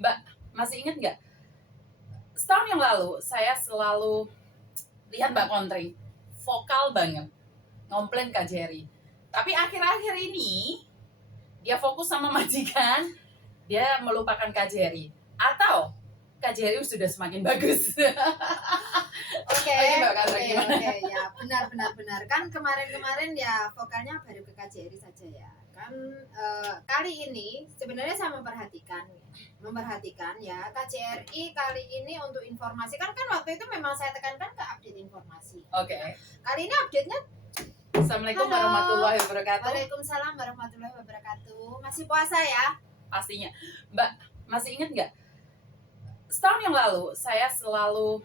Mbak, masih ingat nggak? Setahun yang lalu, saya selalu lihat Mbak Kontring, vokal banget, ngomplain Kak Jerry. Tapi akhir-akhir ini, dia fokus sama majikan, dia melupakan Kak Jerry. Atau Kak Jerry sudah semakin bagus. Oke, Mbak Kontring, gimana? ya benar. Kan kemarin ya vokalnya baru ke KJRI saja ya. Kan kali ini sebenarnya saya memperhatikan ya KJRI kali ini untuk informasi kan waktu itu memang saya tekankan ke update informasi. Oke. Kali ini update-nya Assalamualaikum Halo. warahmatullahi wabarakatuh. Waalaikumsalam warahmatullahi wabarakatuh. Masih puasa ya? Pastinya. Mbak, masih ingat nggak? Setahun yang lalu, saya selalu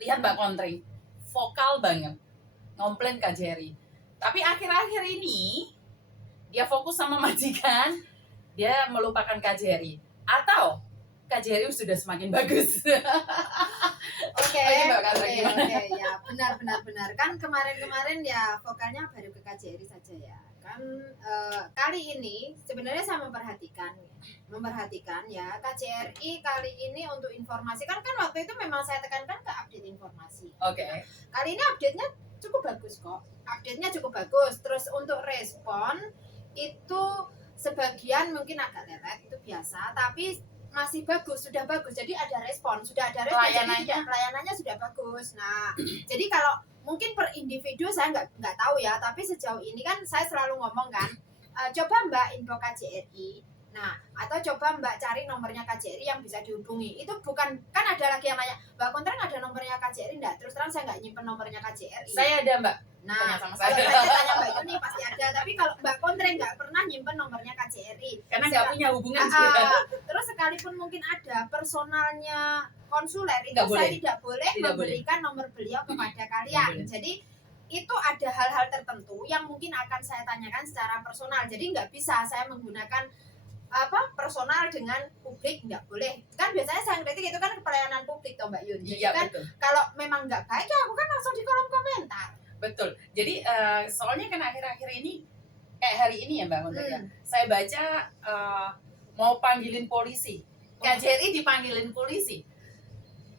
lihat Mbak Kontring, vokal banget, ngomplain Kak Jerry. Tapi akhir-akhir ini, dia fokus sama majikan, dia melupakan Kak Jerry. Atau Kak Jerry sudah semakin bagus. Oke, Mbak Kontring, gimana? ya benar. Kan kemarin ya vokalnya baru ke KJRI saja ya. Kan kali ini sebenarnya saya memperhatikan ya KJRI kali ini untuk informasi kan waktu itu memang saya tekankan ke update informasi. Oke. Kali ini update-nya cukup bagus kok. Update-nya cukup bagus. Terus untuk respon itu sebagian mungkin agak lelet itu biasa, tapi masih bagus, sudah bagus. Jadi ada respon, pelayanannya sudah bagus. Nah, jadi kalau mungkin per individu saya nggak tahu ya, tapi sejauh ini kan saya selalu ngomong kan, coba Mbak info KJRI. Nah, atau coba Mbak cari nomornya KJRI yang bisa dihubungi. Itu bukan, kan ada lagi yang nanya, Mbak Kontring ada nomornya KJRI enggak? Terus terang saya nggak nyimpen nomornya KJRI. Saya ada, Mbak. Nah, Tanya sama kalau saya. saya tanya Mbak Yuni pasti ada, tapi kalau Mbak Kontring nggak pernah nyimpen nomornya KJRI. Karena nggak punya hubungan juga. Terus sekalipun mungkin ada personalnya konsuler, itu Nggak saya boleh. tidak boleh Tidak memberikan nomor beliau kepada kalian. Jadi itu ada hal-hal tertentu yang mungkin akan saya tanyakan secara personal. Jadi nggak bisa saya menggunakan personal dengan publik, nggak boleh. Kan biasanya saya kritik itu kan pelayanan publik toh Mbak Yun. Jadi Iya, kan betul. kalau memang nggak baik ya aku kan langsung di kolom komentar. Betul. Jadi soalnya kan akhir-akhir ini, hari ini ya Mbak Kontring ya, saya baca mau panggilin polisi. Kak Jerry dipanggilin polisi.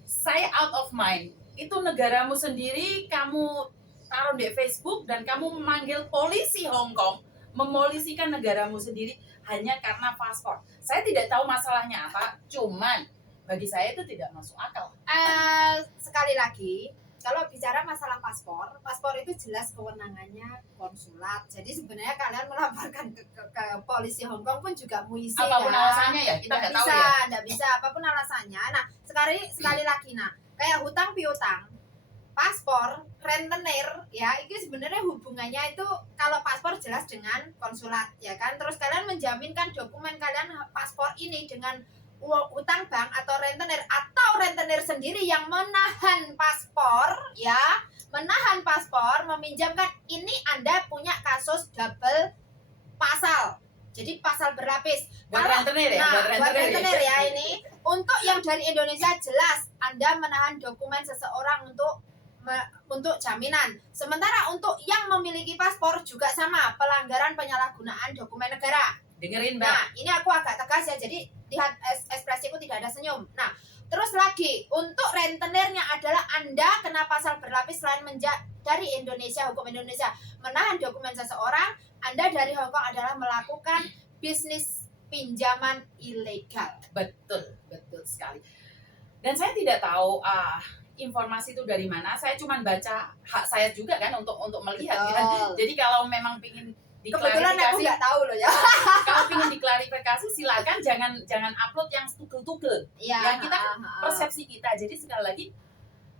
Saya out of mind. Itu negaramu sendiri, kamu taruh di Facebook dan kamu memanggil polisi Hong Kong, memolisikan negaramu sendiri hanya karena paspor. Saya tidak tahu masalahnya apa, cuman bagi saya itu tidak masuk akal. Sekali lagi, kalau bicara masalah paspor itu jelas kewenangannya konsulat. Jadi sebenarnya kalian melaporkan ke polisi Hong Kong pun juga muisi Apapun ya. alasannya ya, kita nggak tahu ya. Nggak bisa, apapun alasannya. Nah, sekali lagi, nah, kayak hutang piutang, paspor, rentenir, ya, itu sebenarnya hubungannya itu kalau paspor jelas dengan konsulat, ya kan. Terus kalian menjaminkan dokumen kalian paspor ini dengan utang bank atau rentenir sendiri yang menahan paspor, ya, meminjamkan. Ini Anda punya kasus double pasal. Jadi pasal berlapis. Buat rentenir ya, buat rentenir ya ini. Untuk yang dari Indonesia jelas Anda menahan dokumen seseorang untuk jaminan. Sementara untuk yang memiliki paspor juga sama, pelanggaran penyalahgunaan dokumen negara. Dengerin Mbak. Nah, ini aku agak tegas ya, jadi lihat ekspresiku tidak ada senyum. Nah, terus lagi, untuk rentenirnya adalah Anda kena pasal berlapis selain dari Indonesia, hukum Indonesia, menahan dokumen seseorang, Anda dari Hong Kong adalah melakukan bisnis pinjaman ilegal. Betul sekali. Dan saya tidak tahu informasi itu dari mana. Saya cuma baca hak saya juga kan untuk melihat kan. Jadi kalau memang pingin Kebetulan aku diklarifikasi, nggak tahu loh ya. kalau pingin diklarifikasi silakan, jangan upload yang tugel-tugel. Ya, Yang kita persepsi kita. Jadi sekali lagi,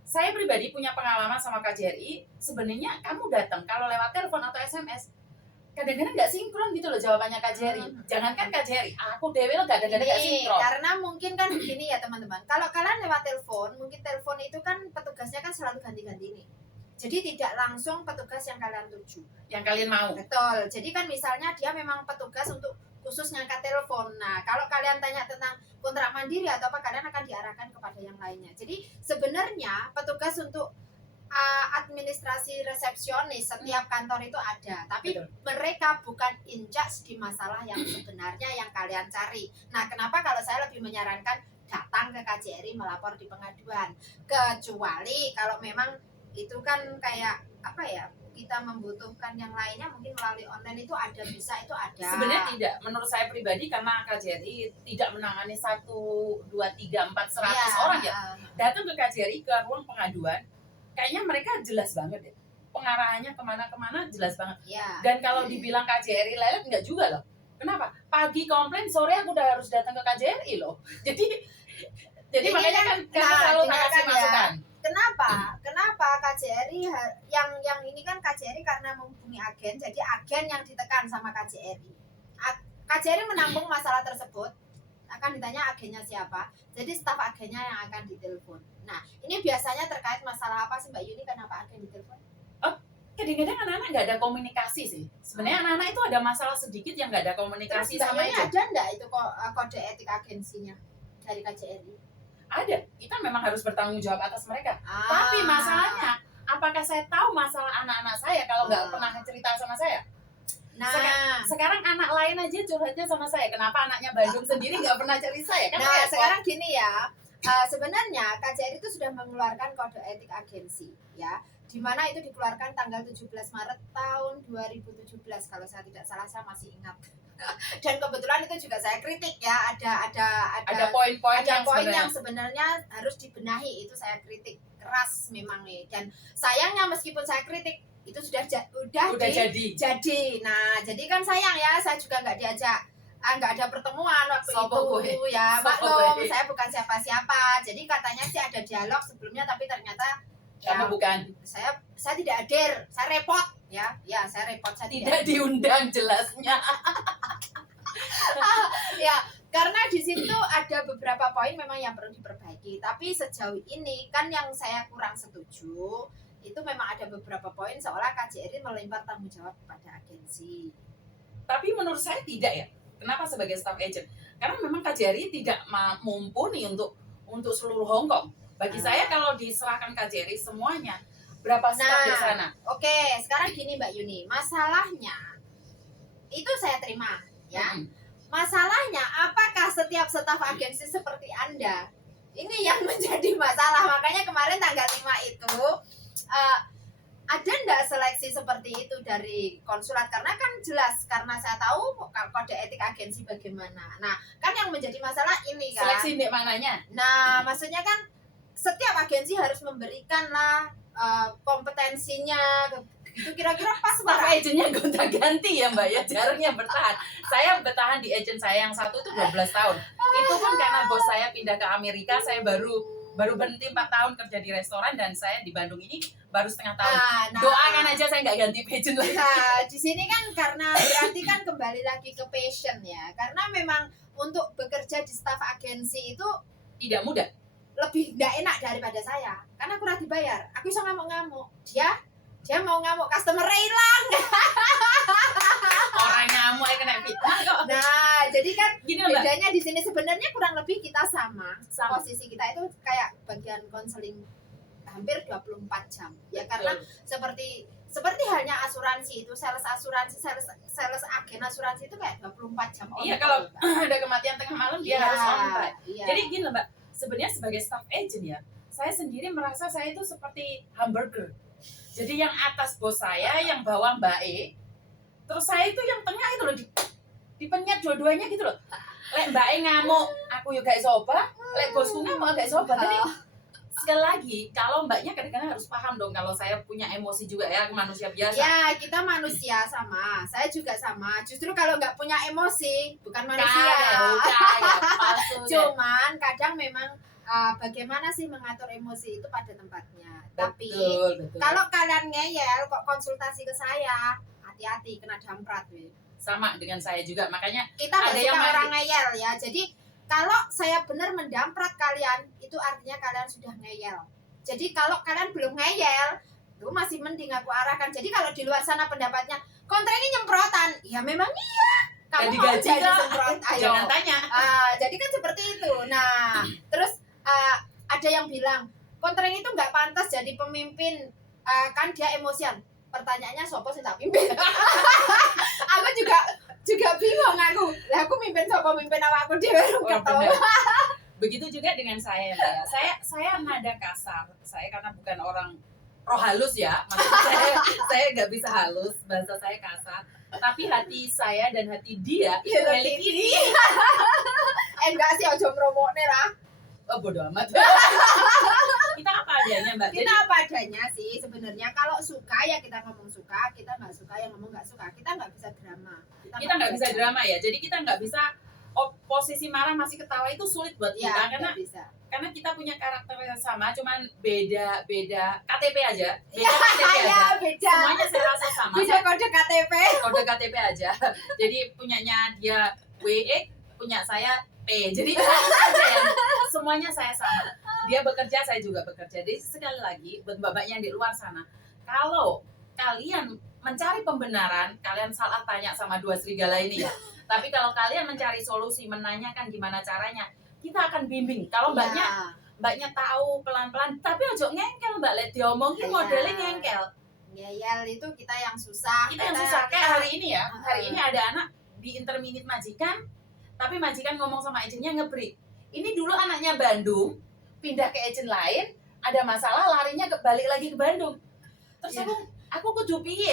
saya pribadi punya pengalaman sama KJRI. Sebenarnya kamu datang kalau lewat telepon atau SMS, kadang-kadang nggak sinkron gitu loh jawabannya KJRI. Jangankan KJRI, aku dewe lo nggak sinkron. Karena mungkin kan begini ya teman-teman. Kalau kalian lewat telepon, mungkin telepon itu kan petugasnya kan selalu ganti-ganti nih. Jadi tidak langsung petugas yang kalian tuju, yang kalian mau. Betul. Jadi kan misalnya dia memang petugas untuk khusus ngangkat telepon. Nah, kalau kalian tanya tentang kontrak mandiri atau apa, kalian akan diarahkan kepada yang lainnya. Jadi sebenarnya petugas untuk administrasi resepsionis setiap kantor itu ada, tapi Betul. mereka bukan in charge di masalah yang sebenarnya yang kalian cari. Nah, kenapa kalau saya lebih menyarankan datang ke KJRI melapor di pengaduan, kecuali kalau memang itu kan kayak apa ya, kita membutuhkan yang lainnya mungkin melalui online itu ada, bisa itu ada. Sebenarnya tidak, menurut saya pribadi, karena KJRI tidak menangani 1, 2, 3, 4, 100 Iya, orang ya. Datang ke KJRI, ke ruang pengaduan, kayaknya mereka jelas banget ya. Pengarahannya kemana-kemana jelas banget. iya. Dan kalau dibilang KJRI lelet, enggak juga loh. Kenapa? Pagi komplain, sore aku udah harus datang ke KJRI loh. Jadi Ini makanya kan nah, selalu tak kasih dengarkan ya. masukan. Kenapa KJRI yang ini kan KJRI karena menghubungi agen, jadi agen yang ditekan sama KJRI. KJRI menampung masalah tersebut, akan ditanya agennya siapa, jadi staf agennya yang akan ditelepon. Nah, ini biasanya terkait masalah apa sih Mbak Yuni, kenapa agen ditelepon? Kadang-kadang anak-anak nggak ada komunikasi sih. Sebenarnya anak-anak itu ada masalah sedikit yang nggak ada Terus komunikasi Mbak sama Yuni agent. ada nggak itu kode etik agensinya dari KJRI? Ada, kita memang harus bertanggung jawab atas mereka. Ah. Tapi masalahnya, apakah saya tahu masalah anak-anak saya kalau nggak pernah cerita sama saya? Nah, Sekarang anak lain aja curhatnya sama saya. Kenapa anaknya Bandung sendiri nggak pernah cari saya? Kan nah repot. sekarang gini ya, sebenarnya KJRI itu sudah mengeluarkan kode etik agensi ya, di mana itu dikeluarkan tanggal 17 Maret tahun 2017 kalau saya tidak salah, saya masih ingat. Dan kebetulan itu juga saya kritik ya, ada poin-poin ada yang poin sebenarnya yang sebenarnya harus dibenahi, itu saya kritik keras memang nih. Dan sayangnya meskipun saya kritik itu sudah jadi. jadi. Nah, jadi kan sayang ya, saya juga nggak diajak, nggak ada pertemuan waktu Sopo itu gue. ya, Sopo maklum gue. saya bukan siapa-siapa. Jadi katanya sih ada dialog sebelumnya, tapi ternyata Kamu bukan, saya tidak hadir, saya repot ya, saya repot, saya tidak diundang jelasnya. ya, karena di situ ada beberapa poin memang yang perlu diperbaiki. Tapi sejauh ini kan yang saya kurang setuju itu memang ada beberapa poin seolah KJRI melempar tanggung jawab kepada agensi. Tapi menurut saya tidak ya. Kenapa sebagai staff agent? Karena memang KJRI tidak mumpuni untuk seluruh Hong Kong. Bagi saya kalau diserahkan KJRI semuanya, berapa staff di sana? Oke, sekarang gini Mbak Yuni, masalahnya itu saya terima ya. Masalahnya apakah setiap staf agensi seperti Anda? Ini yang menjadi masalah. Makanya kemarin tanggal 5 itu ada enggak seleksi seperti itu dari konsulat? Karena kan jelas, karena saya tahu kode etik agensi bagaimana. Nah, kan yang menjadi masalah ini kan. Seleksi di mananya? Nah, maksudnya kan setiap agensi harus memberikan lah kompetensinya. Itu kira-kira pas Staff Mbak? agentnya gonta-ganti ya Mbak ya, jarang yang bertahan. Saya bertahan di agent saya yang satu itu 12 tahun. Itu pun karena bos saya pindah ke Amerika, saya baru berhenti 4 tahun kerja di restoran, dan saya di Bandung ini baru setengah tahun. Doakan aja saya nggak ganti agent lagi. Nah, di sini kan karena berarti kan kembali lagi ke passion ya. Karena memang untuk bekerja di staff agensi itu Tidak mudah. lebih nggak enak daripada saya, karena aku kurang dibayar. Aku bisa ngamuk-ngamuk, dia mau ngamuk, customer hilang. Orang ngamuk ya kena fitnah kok. Nah, jadi kan Gini loh Mbak, bedanya di sini sebenarnya kurang lebih kita sama. sama. Posisi kita itu kayak bagian konseling hampir 24 jam. Ya karena seperti halnya asuransi itu, sales agen asuransi itu kayak 24 jam. Iya, on kalau call, Mbak. ada kematian tengah malam dia Iya, harus on time. iya. Jadi gini loh Mbak, sebenarnya sebagai staff agent ya, saya sendiri merasa saya itu seperti hamburger. Jadi yang atas bos saya, yang bawah Mbak E, terus saya itu yang tengah itu loh, dipenyet dua-duanya gitu loh. Lek Mbak E ngamuk, aku juga gak soba. Lek bosku ngamuk gak soba. Jadi sekali lagi, kalau Mbaknya kadang-kadang harus paham dong kalau saya punya emosi juga ya, aku manusia biasa. Ya, kita manusia sama. Saya juga sama. Justru kalau nggak punya emosi, bukan manusia. Cuman kadang memang bagaimana sih mengatur emosi itu pada tempatnya. Tapi Betul. kalau kalian ngeyel kok konsultasi ke saya, hati-hati kena damprat. Sama dengan saya juga, makanya Kita nggak Ada suka yang orang ngeyel ya. Jadi kalau saya benar mendamprat kalian, itu artinya kalian sudah ngeyel. Jadi kalau kalian belum ngeyel, itu masih mending aku arahkan. Jadi kalau di luar sana pendapatnya, kontraknya nyemprotan, ya memang iya. Kamu Jadi mau gaji jadi nggak? semprot, ayo. jangan tanya. Jadi kan seperti itu. Nah, terus ada yang bilang kontrak itu nggak pantas jadi pemimpin kan dia emosian. Pertanyaannya sopo sing tak pimpin. Aku juga bingung aku. Lah aku mimpin sopo mimpin awakku dhewe gak tau. benar. Begitu juga dengan saya, Mbak ya. Saya nada kasar. Saya karena bukan orang roh halus ya. Maksudnya saya nggak bisa halus, bahasa saya kasar. Tapi hati saya dan hati dia itu milik ini. Enggak sih ojo promone lah. Oh, bodo amat. Kita apa adanya, Mbak. Kita apa adanya sih sebenarnya. Kalau suka ya kita ngomong suka, kita nggak suka ya ngomong nggak suka. Kita nggak bisa drama. Kita nggak bisa drama ya. Jadi kita nggak bisa posisi marah masih ketawa itu sulit buat kita Ya, karena nggak bisa. karena kita punya karakter yang sama, cuman beda KTP aja. Beda KTP aja. Ya, beda. Semuanya saya rasa sama. Beda kode KTP. Kode KTP aja. Jadi punyanya dia WE, punya saya P. Jadi sama aja ya. Semuanya saya sama. Dia bekerja, saya juga bekerja. Jadi sekali lagi buat babaknya yang di luar sana, kalau kalian mencari pembenaran, kalian salah tanya sama dua serigala ini ya. Tapi kalau kalian mencari solusi, menanyakan gimana caranya, kita akan bimbing. Kalau mbaknya tahu pelan-pelan, tapi ojo ngengkel Mbak, lihat diomongin modelnya ngengkel. Ngeyel itu kita yang susah. Kita yang susah kayak hari ini ya. Hari ini ada anak di interminit majikan, tapi majikan ngomong sama agentnya ngebreak. Ini dulu anaknya Bandung, pindah ke agent lain, ada masalah larinya balik lagi ke Bandung. Terus aku kudu piye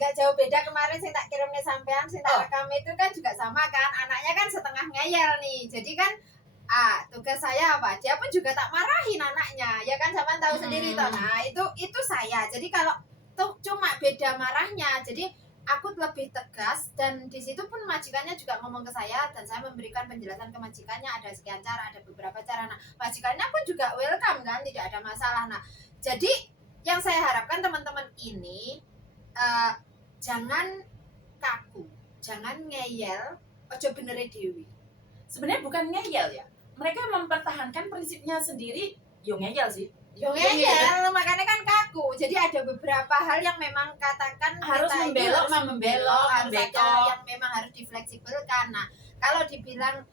nggak jauh beda kemarin sing tak kirimnya sampean sing tak rekam itu kan juga sama kan, anaknya kan setengah ngeyel nih, jadi kan tugas saya apa, dia pun juga tak marahin anaknya ya kan, sampean tahu sendiri toh. Nah itu saya, jadi kalau tuh cuma beda marahnya, jadi aku lebih tegas, dan di situ pun majikannya juga ngomong ke saya, dan saya memberikan penjelasan ke majikannya, ada sekian cara, ada beberapa cara. Nah majikannya pun juga welcome kan, tidak ada masalah. Nah jadi yang saya harapkan teman-teman ini jangan kaku, jangan ngeyel, ojo benere dewi. Sebenarnya bukan ngeyel ya, mereka mempertahankan prinsipnya sendiri. Yo ngeyel sih, yo ngeyel, makanya kan kaku. Jadi ada beberapa hal yang memang katakan harus membelok, harus ada yang memang harus difleksibelkan. Nah kalau dibilang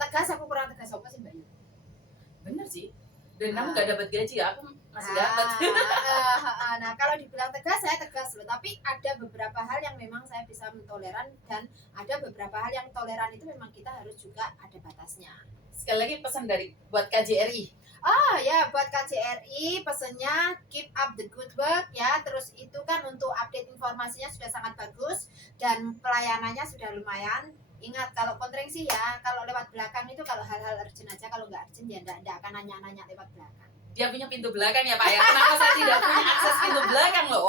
tegas, aku kurang tegas apa sih Mbak Yu? Bener sih, dan kamu gak dapat gaji ya, aku masih dapat. Nah kalau dibilang tegas, saya tegas loh, tapi ada beberapa hal yang memang saya bisa mentoleran, dan ada beberapa hal yang toleran itu memang kita harus juga ada batasnya. Sekali lagi pesan buat KJRI. Ya buat KJRI pesannya keep up the good work ya. Terus itu kan untuk update informasinya sudah sangat bagus, dan pelayanannya sudah lumayan. Ingat kalau kontreng sih ya, kalau lewat belakang itu kalau hal-hal urgent aja, kalau nggak urgent ya nggak akan nanya-nanya lewat belakang. Dia punya pintu belakang ya Pak ya. Kenapa saya tidak punya akses pintu belakang loh?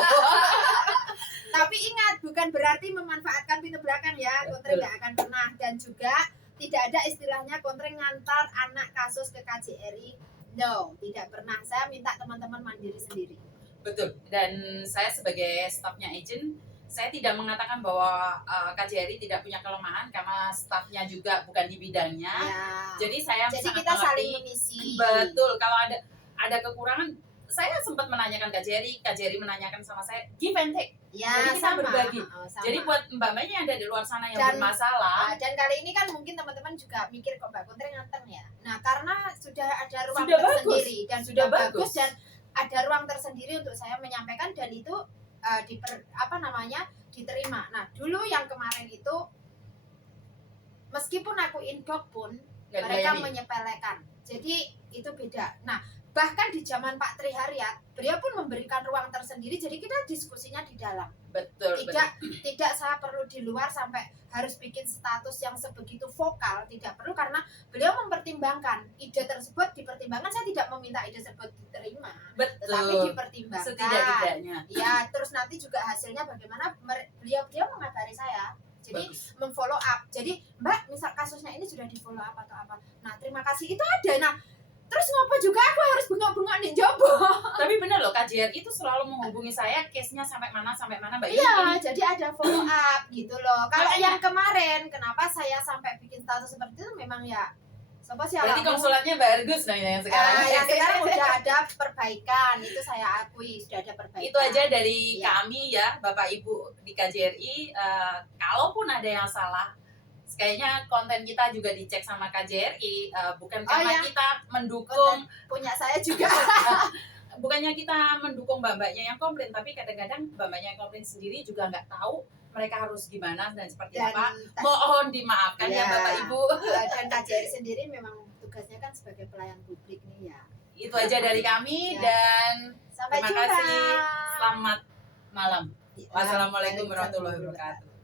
Tapi ingat, bukan berarti memanfaatkan pintu belakang ya. Kontreng nggak akan pernah, dan juga tidak ada istilahnya kontreng ngantar anak kasus ke KJRI. No, tidak pernah. Saya minta teman-teman mandiri sendiri. Betul. Dan saya sebagai stafnya agent, saya tidak mengatakan bahwa KJRI tidak punya kelemahan karena stafnya juga bukan di bidangnya. Ya. Jadi saya kita saling mengisi. Betul. Kalau ada kekurangan, saya sempat menanyakan KJRI menanyakan sama saya, give and take. Ya, jadi kita sama, berbagi. sama. Jadi buat mbak-mbaknya yang ada di luar sana yang bermasalah. Dan kali ini kan mungkin teman-teman juga mikir kok Mbak Kontreng nganter ya. Nah, karena sudah ada ruang tersendiri bagus. Dan sudah bagus, dan ada ruang tersendiri untuk saya menyampaikan, dan itu diterima. Nah, dulu yang kemarin itu meskipun aku indok pun mereka menyepelekan. Jadi itu beda. Nah, bahkan di zaman Pak Tri Haryat, beliau pun memberikan ruang tersendiri, jadi kita diskusinya di dalam. Betul. Tidak saya perlu di luar sampai harus bikin status yang sebegitu vokal, tidak perlu, karena beliau mempertimbangkan ide tersebut, dipertimbangkan. Saya tidak meminta ide tersebut diterima, tetapi dipertimbangkan setidak-tidaknya. Ya, terus nanti juga hasilnya bagaimana, beliau mengabari saya. Jadi memfollow up. Jadi Mbak, misal kasusnya ini sudah di follow up atau apa, nah terima kasih, itu ada. Nah terus ngapa juga aku harus bengok-bengok nih jobo. Tapi benar loh, KJRI itu selalu menghubungi saya, case-nya sampai mana Mbak. Iya, jadi ada follow up gitu loh. Kalau yang kemarin, kenapa saya sampai bikin status seperti itu, memang ya berarti konsulatnya Mbak Ergus yang sekarang. Yang sekarang udah ada perbaikan, itu saya akui sudah ada perbaikan. Itu aja dari kami ya, Bapak Ibu di KJRI. Kalaupun ada yang salah, kayaknya konten kita juga dicek sama KJRI, bukan karena kita mendukung. Konten punya saya juga. bukannya kita mendukung mbak-mbaknya yang komplain, tapi kadang-kadang mbak-mbaknya yang komplain sendiri juga nggak tahu mereka harus gimana dan seperti Dan apa. Mohon dimaafkan ya Bapak Ibu. Dan KJRI sendiri memang tugasnya kan sebagai pelayan publik nih ya. Itu aja dari kami Ya. dan Sampai terima jumpa. kasih. Selamat malam. Ya, Wassalamualaikum warahmatullahi wabarakatuh.